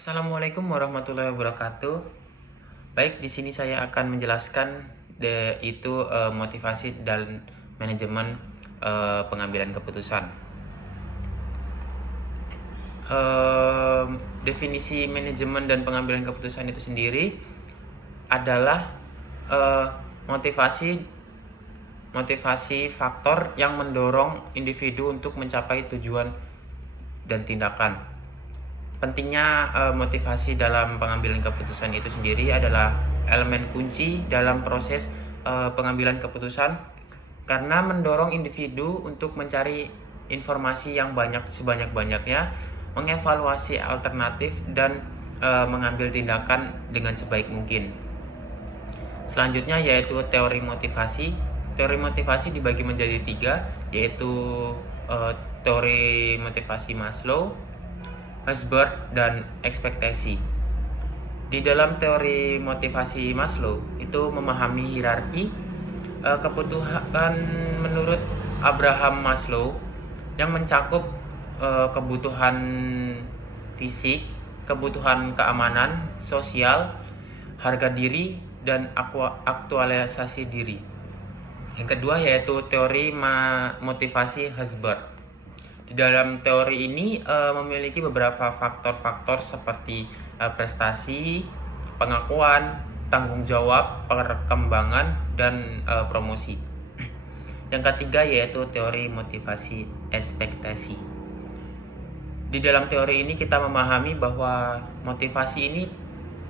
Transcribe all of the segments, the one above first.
Assalamualaikum warahmatullahi wabarakatuh. Baik, di sini saya akan menjelaskan motivasi dan manajemen pengambilan keputusan. Definisi manajemen dan pengambilan keputusan itu sendiri adalah motivasi faktor yang mendorong individu untuk mencapai tujuan dan tindakan. Pentingnya motivasi dalam pengambilan keputusan itu sendiri adalah elemen kunci dalam proses pengambilan keputusan karena mendorong individu untuk mencari informasi yang sebanyak-banyaknya, mengevaluasi alternatif dan mengambil tindakan dengan sebaik mungkin. Selanjutnya yaitu teori motivasi. Teori motivasi dibagi menjadi 3, yaitu teori motivasi Maslow, Herzberg, dan ekspektasi. Di dalam teori motivasi Maslow itu memahami hierarki kebutuhan menurut Abraham Maslow yang mencakup kebutuhan fisik, kebutuhan keamanan, sosial, harga diri, dan aktualisasi diri. Yang kedua yaitu teori motivasi Herzberg. Di dalam teori ini memiliki beberapa faktor-faktor seperti prestasi, pengakuan, tanggung jawab, perkembangan, dan promosi. Yang ketiga yaitu teori motivasi ekspektasi. Di dalam teori ini kita memahami bahwa motivasi ini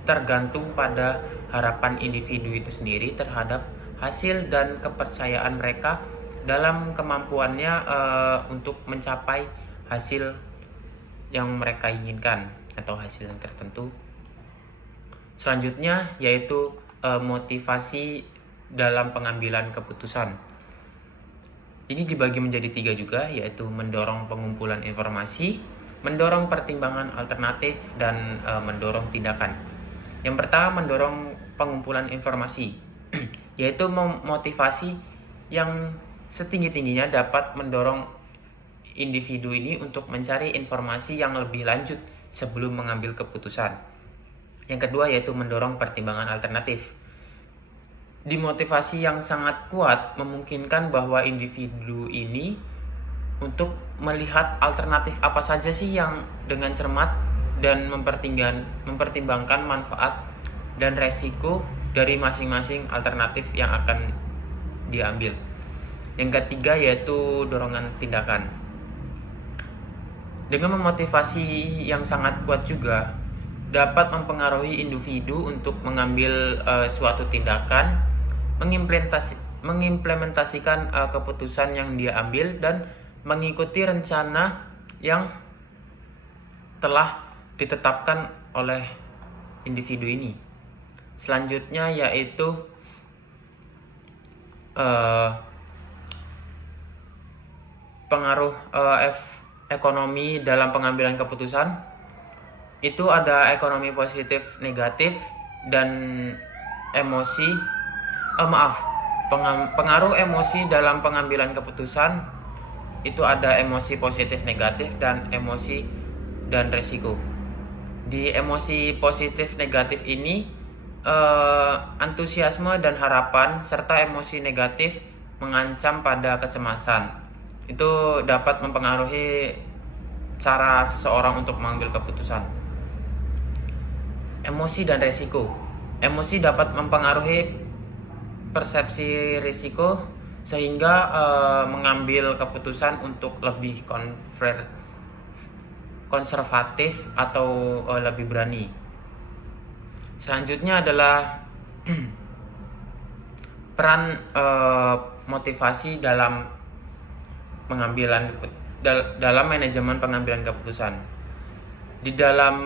tergantung pada harapan individu itu sendiri terhadap hasil dan kepercayaan mereka dalam kemampuannya untuk mencapai hasil yang mereka inginkan atau hasil yang tertentu. Selanjutnya yaitu motivasi dalam pengambilan keputusan. Ini dibagi menjadi 3 juga, yaitu mendorong pengumpulan informasi, mendorong pertimbangan alternatif, dan mendorong tindakan. Yang pertama, mendorong pengumpulan informasi, yaitu motivasi yang setinggi-tingginya dapat mendorong individu ini untuk mencari informasi yang lebih lanjut sebelum mengambil keputusan. Yang kedua yaitu mendorong pertimbangan alternatif. Dimotivasi yang sangat kuat memungkinkan bahwa individu ini untuk melihat alternatif apa saja sih yang dengan cermat dan mempertimbangkan manfaat dan resiko dari masing-masing alternatif yang akan diambil. Yang ketiga yaitu dorongan tindakan. Dengan memotivasi yang sangat kuat juga dapat mempengaruhi individu untuk mengambil suatu tindakan, mengimplementasikan keputusan yang dia ambil dan mengikuti rencana yang telah ditetapkan oleh individu ini. Selanjutnya yaitu pengaruh ekonomi dalam pengambilan keputusan. Itu ada ekonomi positif, negatif, dan pengaruh emosi dalam pengambilan keputusan. Itu ada emosi positif, negatif, dan emosi dan resiko. Di emosi positif negatif ini antusiasme dan harapan serta emosi negatif mengancam pada kecemasan. Itu dapat mempengaruhi cara seseorang untuk mengambil keputusan. Emosi dan resiko. Emosi dapat mempengaruhi persepsi risiko sehingga mengambil keputusan untuk lebih konservatif atau lebih berani. Selanjutnya adalah peran motivasi dalam dalam manajemen pengambilan keputusan. Di dalam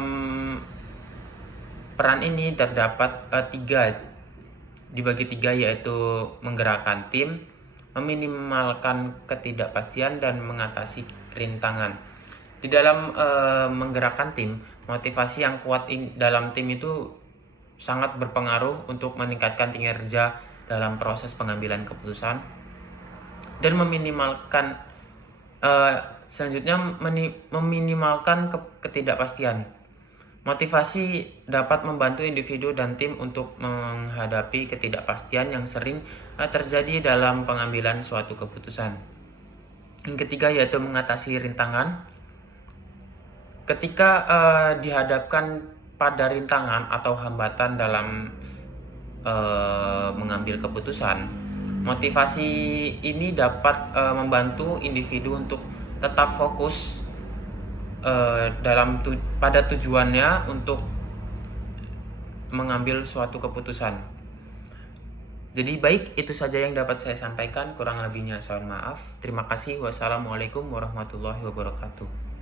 peran ini terdapat 3, dibagi 3, yaitu menggerakkan tim, meminimalkan ketidakpastian, dan mengatasi rintangan. Di dalam menggerakkan tim, motivasi yang kuat dalam tim itu sangat berpengaruh untuk meningkatkan kinerja dalam proses pengambilan keputusan dan meminimalkan selanjutnya meminimalkan ketidakpastian. Motivasi dapat membantu individu dan tim untuk menghadapi ketidakpastian yang sering terjadi dalam pengambilan suatu keputusan. Yang ketiga yaitu mengatasi rintangan. Ketika dihadapkan pada rintangan atau hambatan dalam mengambil keputusan, motivasi ini dapat membantu individu untuk tetap fokus pada tujuannya untuk mengambil suatu keputusan. Jadi baik, itu saja yang dapat saya sampaikan. Kurang lebihnya mohon maaf. Terima kasih. Wassalamualaikum warahmatullahi wabarakatuh.